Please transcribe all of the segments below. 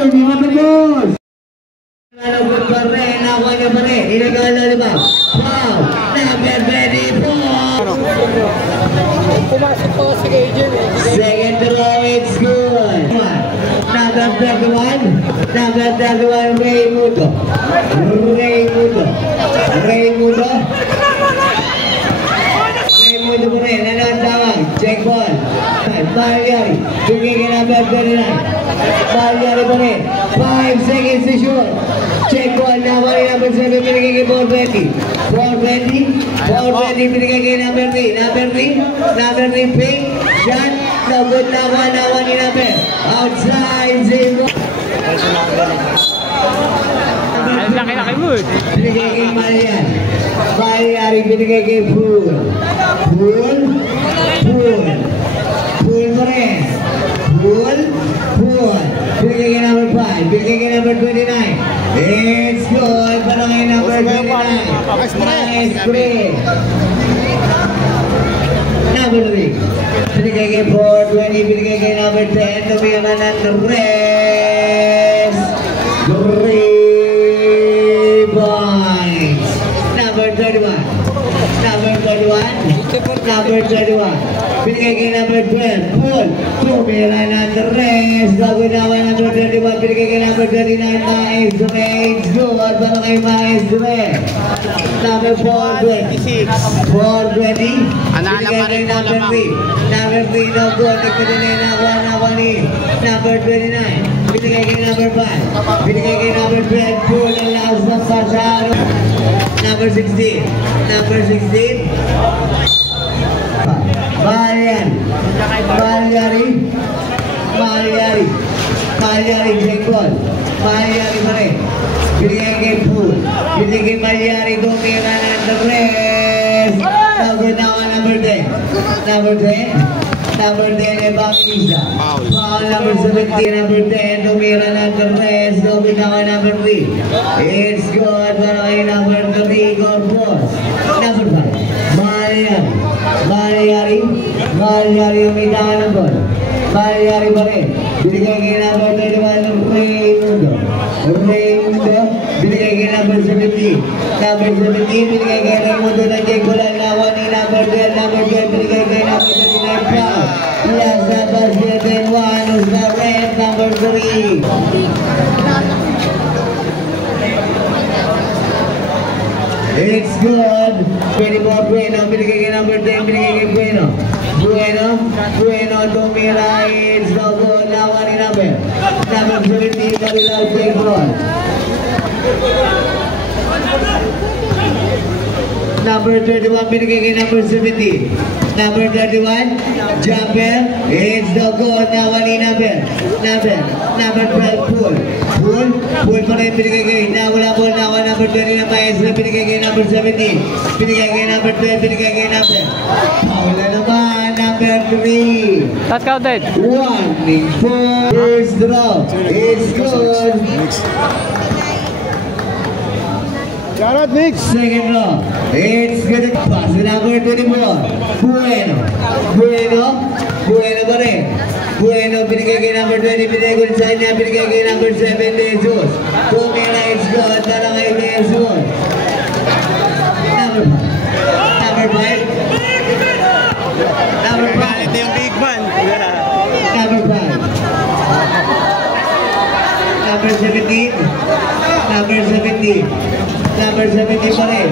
Di matubos. Nalabot pa rin. Nakuha niya pa rin. Inagala ba? Wow! Number 24! Pumasok po si Agent. Second throw, it's good. Number 31. Number 31, Raymundo. Raymundo pa rin. Ano ang tawag? Check ball. Malyari. Bigay ka number 39. Malyari pa rin. 5 seconds to shoot. Check ball. Number 7. Binigay kay 420. 420 binigay kay number 3. Number 3 pink. Shot. No good na one ni number. Outside. Zero. Ang laki-laki mo. Binigay kay Malyari. Malyari binigay kay Pool. Pool pa rin. Pool. Binigay kay number 5. Binigay kay number 29. It's good. Para kay number 29. Nice break. Number 3. Binigay kay 420. Binigay kay number 10. Tumira ng rest. 3 points. Number 31. Binigay kay number 12. Pool. Tumira ng rest. Bago naman number 31. Binigay kay number 39. Maestro. It's good. Para kay Maestro. Number 420. 420. Binigay kay number 3. Number 3 no good. Nagpadalay na nakuha ni number 29. Binigay kay number 5. Binigay kay number 12. Pool ang last ng pasaro. Number 16. Malyari, check ball. Malyari pa rin. Binigay kay Pool. Binigay kay Malyari. Tumira ng rest. Number 10. Number 10 ay Bangisa. Foul number 17. Number 10. Tumira ng rest. Number 3. It's good. Para kay number 3. Goal post. Number 5. Malyari umitangan ng goal. Malyari pa rin. Binigay kay number 31 Raymundo. Binigay kay number 17. Binigay kay Raymundo ng Jekulan. Nawa ni number 12. Number 12 binigay kay number 39 Proud. Last na basket and one is the red number 3. It's good. 24 Bueno. Binigay kay number 10. Binigay kay Bueno. Tumira. It's no good. Nawa ni number 17. Kalilaw check ball. Number 31. Binigay kay number 17. Number 31. Jumper. It's no good. Nawa ni number 12. Pool pa rin binigay kay nawala ball. Nawa number 20 na Maestro. Binigay kay number 17. Binigay kay number 12. Binigay kay number. Wala naman. Number 3. That's counted. 1-4. First draw. It's good. Shoutout Mix. Second draw. It's good. Pass to number 24. Bueno pa rin. Binigay kay number 20. Binigay ko sa niya. Binigay kay number 7. Jesus. Tumira. It's good. Para kay Jesus. Number 5. Ito yung big man. Number 5. Number 17. Number 17 pa rin.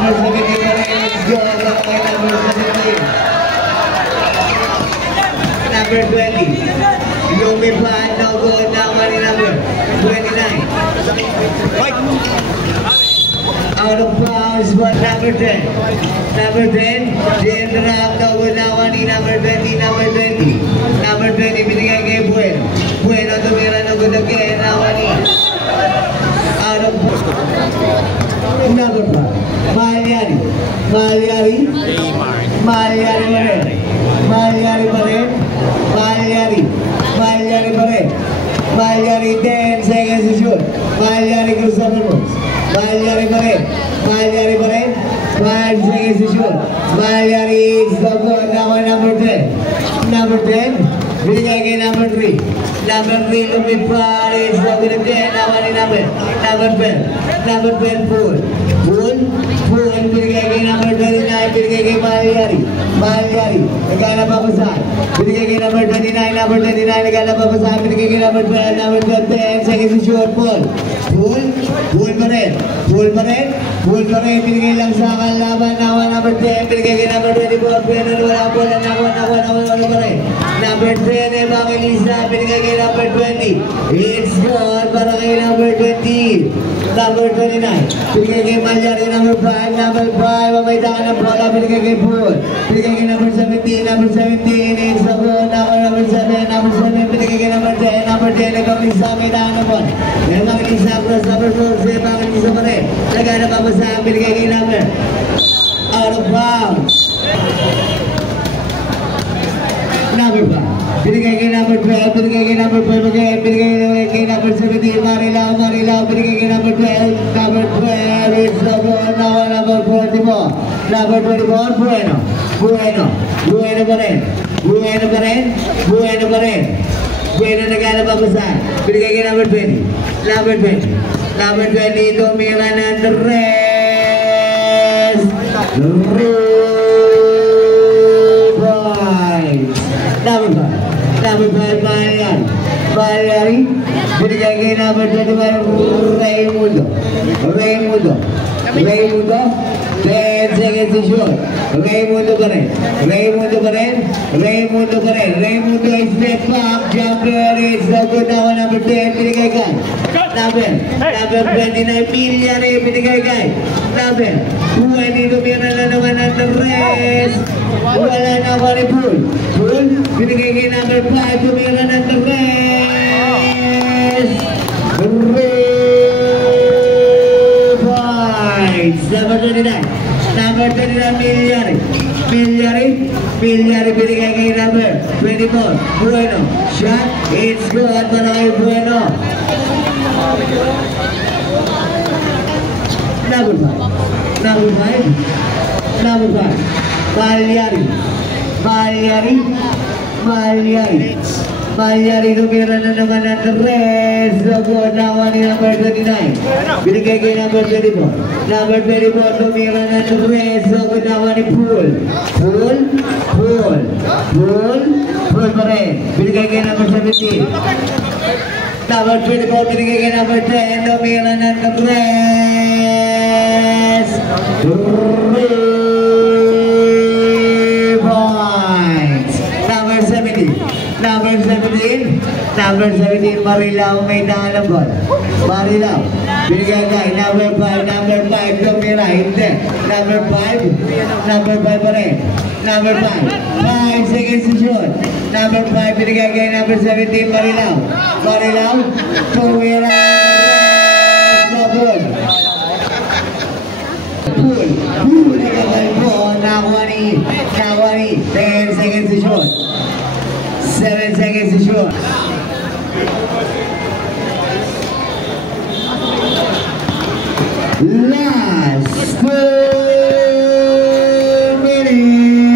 Let's go. Para kay number 17. Number 20. Lumipan. No good. Naman ni number 29. Out of bounds, but number 10. Drop. No good. Naman ni number 20. Number 20. Binigay kay Bueno. Tumira. No good again. Naman ni out of bounds. Number 5. Malyari 10 seconds to shoot. Malyari goes on the ropes. Malyari pa rin. 5 seconds to shoot. Malyari is the goal. Number 10. Binigay kay number 3. Number 3, lumipad. It's over the 10. Number 12, Pool. Pool, binigay kay number 29, binigay kay Malyari. Nagkanapapasan. Binigay kay number 29, nagkanapapasan. Binigay kay number 12, 10 seconds to shoot. Pool pa rin. Binigay lang sa kalaban. Number 10, binigay kay number 24. Pero wala po lang nakuha pa rin. Number 10, Evangelista, binigay kay number 20. It's good para kay number 20. Number 29, binigay kay Malyari. Number 5, mamayta ka ng bola, binigay kay Pool. Binigay kay number 17, it's the goal. Number 7, binigay kay number 10. Number 10, Evangelista, may daan ng bola. Evangelista, cross number 4, Evangelista pa rin. Nagkanapapasan, binigay kay number. Out of bounds. Number 5, binigay kay number 12, binigay kay number 12 again, binigay kay number 17, Marilao, binigay kay number 12, it's the goal, now number 44, number 24, Bueno pa rin, nagkanapapasan, binigay kay number 20, number 20, tumira ng Andres, Number 5, Malyari. Binigay kay number 21, Raymundo. 10 seconds to shoot. Raymundo pa rin. Raymundo ay step back. Jumper, it's so good now. Number 10, binigay kay. Number 29, Malyari, binigay kay. Number 20, tumira na naman ang rest. Wala na ba ni Pool? Binigay kay number 5, tumira ng rest. Number 29, Malyari, binigay kay number 24, Bueno. Shot, it's good para kay Bueno. Number 5, Malyari, tumira na naman ang rest. So good na ni number 29. Binigay kay number 24. Number 24, tumira na ng rest. So good na ni Pool. Pool pa rin. Binigay kay number 17. Number 24, binigay kay number 10. Tumira na ng rest. 3 points. Number 17, Marilao, may daan ng ball. Marilao, binigay kay number 5, tumira, hindi. Number 5 pa rin. Number 5 seconds to shoot. Number 5, binigay kay number 17, Marilao, tumira, Pool, nakuha ni, 10 seconds to shoot. 7 seconds to shoot. Last 4 minutes.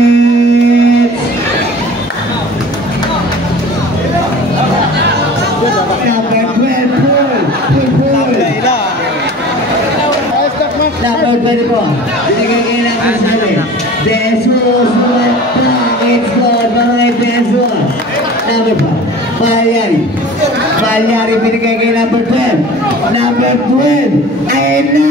Number 12, Pool. Number 24. Binigay kay number 7. Jesus, it's good. Mga Jesus. Number 5, Malyari, binigay kay number 12. Ayun na!